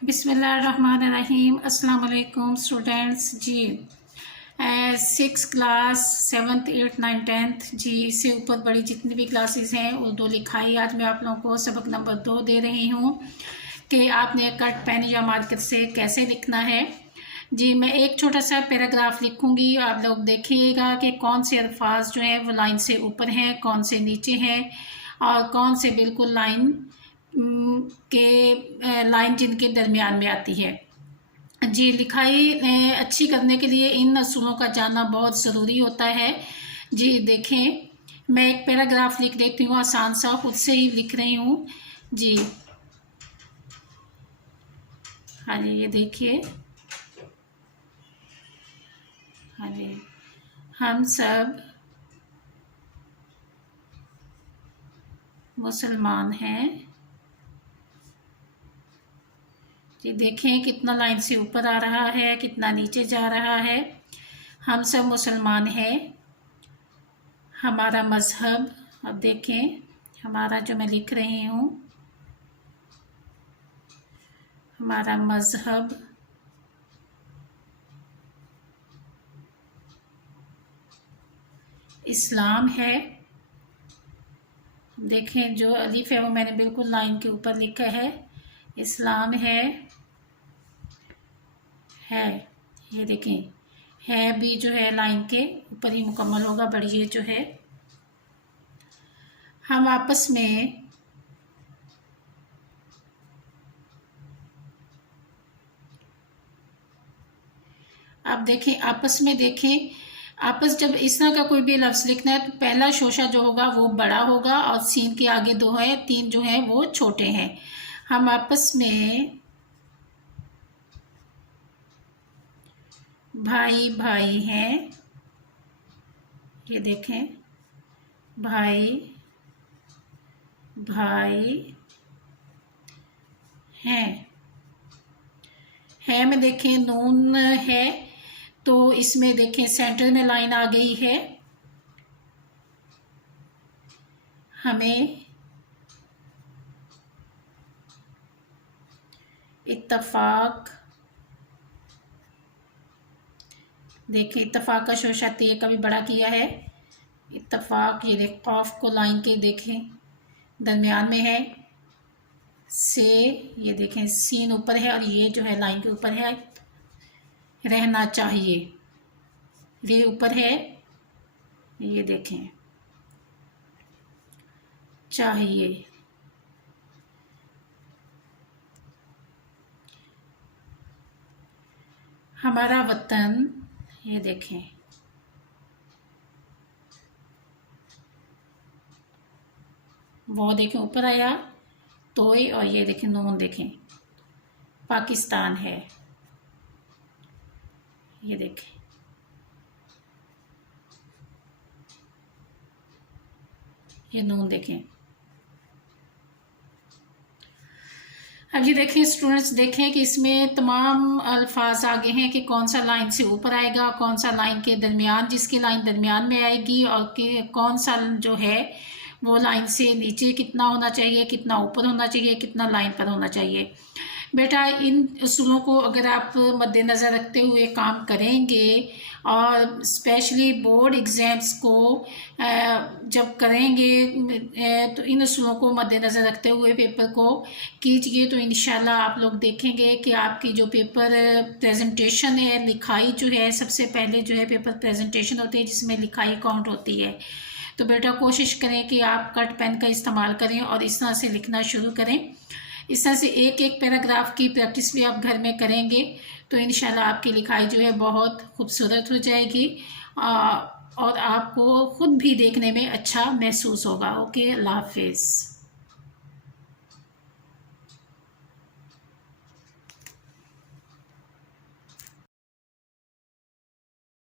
बिस्मिल्लाहिर्रहमानिर्रहीम। अस्सलाम वालेकुम स्टूडेंट्स जी। 6 class 7th 8th 9th 10th जी, इससे ऊपर बड़ी जितनी भी क्लासेस हैं उर्दू लिखाई, आज मैं आप लोगों को सबक नंबर 2 दे रही हूँ कि आपने कट पेन या मार्कर से कैसे लिखना है। जी, मैं एक छोटा सा पैराग्राफ लिखूंगी, आप लोग देखिएगा कि कौन से अल्फाज जो हैं वो लाइन से ऊपर हैं, कौन से नीचे हैं और कौन से बिल्कुल लाइन जिनके दरमियान में आती है। जी, लिखाई अच्छी करने के लिए इन असूलों का जानना बहुत ज़रूरी होता है। जी देखें, मैं एक पैराग्राफ लिख देती हूँ, आसान सा, खुद से ही लिख रही हूँ जी। हाँ जी, ये देखिए। हाँ जी, हम सब मुसलमान हैं। ये देखें कितना लाइन से ऊपर आ रहा है, कितना नीचे जा रहा है। हम सब मुसलमान हैं। हमारा मज़हब, अब देखें हमारा जो मैं लिख रही हूँ, हमारा मज़हब इस्लाम है। देखें जो अलीफ है वो मैंने बिल्कुल लाइन के ऊपर लिखा है, इस्लाम है। ये देखें, है भी जो है लाइन के ऊपर ही मुकम्मल होगा, बढ़िए जो है। हम आपस में आप देखें, आपस में देखें, आपस जब इस तरह का कोई भी लफ्ज़ लिखना है तो पहला शोशा जो होगा वो बड़ा होगा और सीन के आगे 2 है, 3 जो है वो छोटे हैं। हम आपस में भाई भाई हैं। ये देखें, भाई भाई हैं। है में देखें नून है तो इसमें देखें सेंटर में लाइन आ गई है। हमें इत्तफाक, देखें इत्तफाक का शोशा ते का भी बड़ा किया है। इत्तफाक, ये देख कॉफ को लाइन के देखें दरमियान में है। से, ये देखें सीन ऊपर है और ये जो है लाइन के ऊपर है, रहना चाहिए। ये ऊपर है, ये देखें चाहिए। हमारा वतन, ये देखें वो देखें ऊपर आया तोय, और ये देखें नून देखें पाकिस्तान है। ये देखें, ये नून देखें। अब ये देखें स्टूडेंट्स, देखें कि इसमें तमाम अल्फाज आगे हैं कि कौन सा लाइन से ऊपर आएगा, कौन सा लाइन के दरमियान, जिसकी लाइन दरमियान में आएगी, और कि कौन सा जो है वो लाइन से नीचे कितना होना चाहिए, कितना ऊपर होना चाहिए, कितना लाइन पर होना चाहिए। बेटा इन उसूलों को अगर आप मद्देनज़र रखते हुए काम करेंगे और स्पेशली बोर्ड एग्ज़ाम्स को जब करेंगे तो इन उसूलों को मद्देनज़र रखते हुए पेपर को कीजिए तो इंशाल्लाह आप लोग देखेंगे कि आपकी जो पेपर प्रेजेंटेशन है, लिखाई जो है, सबसे पहले जो है पेपर प्रेजेंटेशन होती है जिसमें लिखाई काउंट होती है। तो बेटा कोशिश करें कि आप कट पेन का इस्तेमाल करें और इस तरह से लिखना शुरू करें। इस तरह से एक एक पैराग्राफ की प्रैक्टिस भी आप घर में करेंगे तो इंशाल्लाह आपकी लिखाई जो है बहुत खूबसूरत हो जाएगी और आपको खुद भी देखने में अच्छा महसूस होगा। ओके, अल्लाह हाफिज़।